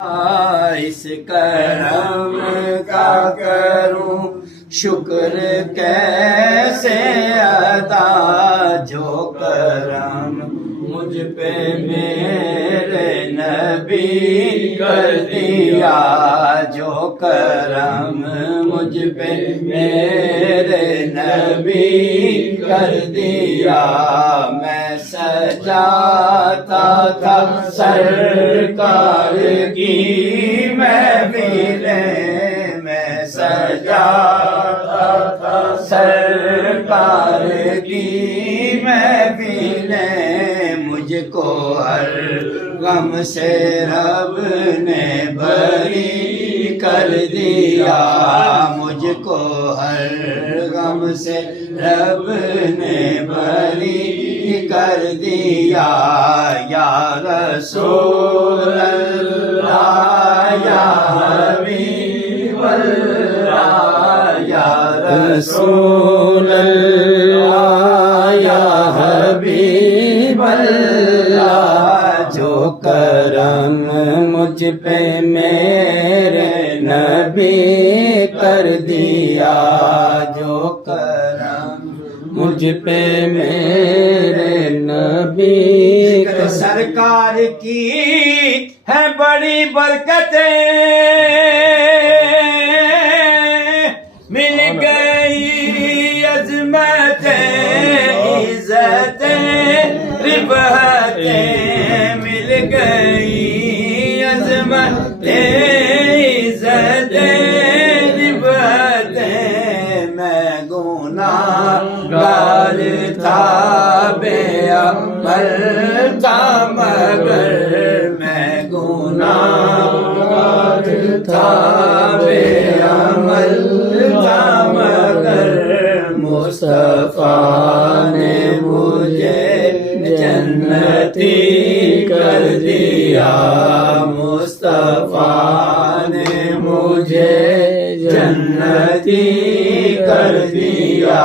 اس کرم کا کروں شکر کیسے ادا، جو کرم مجھ پہ میرے نبی کر دیا، جو کرم مجھ پہ میرے نبی کر دیا۔ میں سجاتا تھا سرکار کی محفلیں، میں سجاتا تھا سرکار کی محفلیں، مجھ کو ہر غم سے رب نے بری کر دیا، مجھ کو ہر غم سے رب نے بری کر دیا۔ یا رسول اللہ یا حبیب اللہ، یا رسول اللہ یا حبیب اللہ، جو کرم مجھ پہ میرے نبی کر دیا، جو کرم مجھ پہ میرے نبی کر۔ سرکار کی ہے بڑی برکتیں، مل گئی عظمتیں عزتیں رفعتیں، مل گئی عظمتیں عزتیں رفعتیں، میں گناہگار تھا بے عمل تھا مگر، میں گناہگار تھا بے عمل تھا مگر، مصطفیٰ نے مجھے جنتی کر دیا، مصطفیٰ نے مجھے جنتی کر دیا۔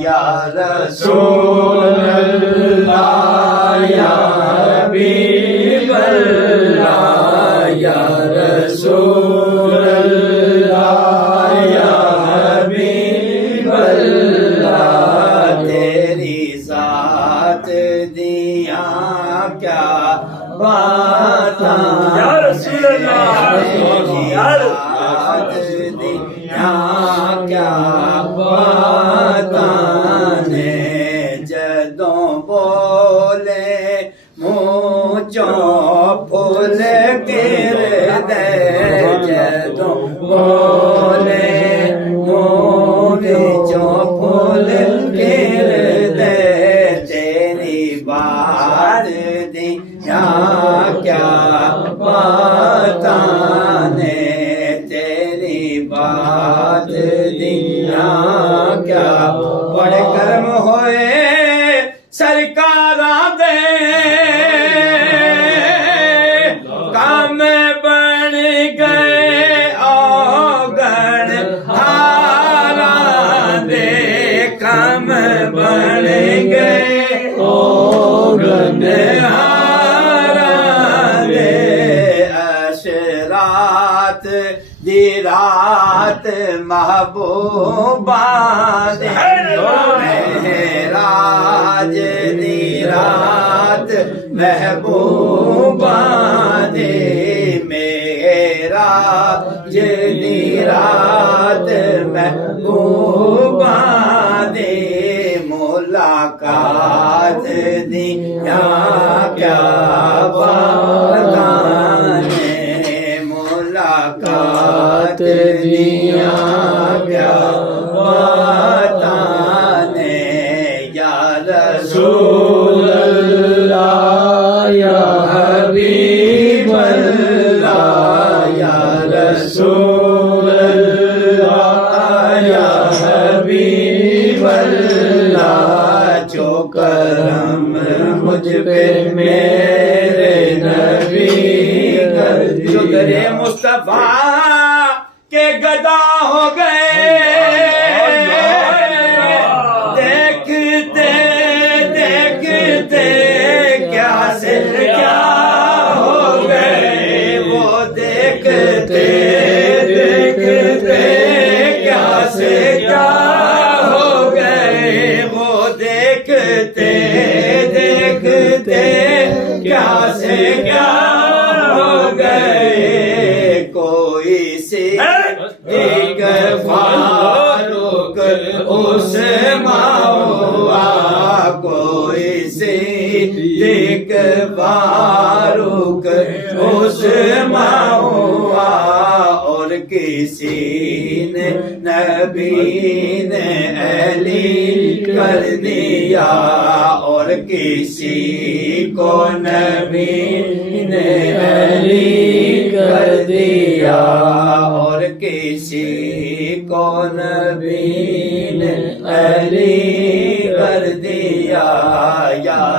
یا رسول اللہ یا حبیب اللہ، یا رسول اللہ یا حبیب اللہ، تیری ذات دیا کیا باتاں، یا رسول اللہ ذات دیا کیا باتاں نے، جدوں بولے منچوں پھول گر دے، جدوں بولے منچوں پھول گر دے، تیری بات دیا کیا باتاں نے، تیری بات دیا کیا، بڑے کرم ہوئے سرکاراں دے، کام بن گئے اوگن ہاراں دے، کام بن گئے اوگن ہاراں دے، اشرات دی رات محبوبہ دے، مہراج دی رات محبوبہ دے، مہراج دی رات محبوبہ دے، ملاقات دیا کیا باتاں نے، ملاقات دیا کیا باتاں نے، یا رسول اللہ یا حبیب اللہ، یا رسول اللہ یا حبیب اللہ، جو کرم مجھ پہ میرے نبی کر دیا، جو تیرے مصطفیٰ کے گدا ہو گئے، دیکھتے دیکھتے کیا سے کیا ہو گئے، وہ کیا ہو گئے کوئی صدیق فاروق عثمان ہوا کوئی صدیق فاروق عثمان ہوا اور کسی نے نبی نے علی کر دیا اور کسی کو نبی نے علی کر دیا اور کسی کو نبی نے علی کر دیا یا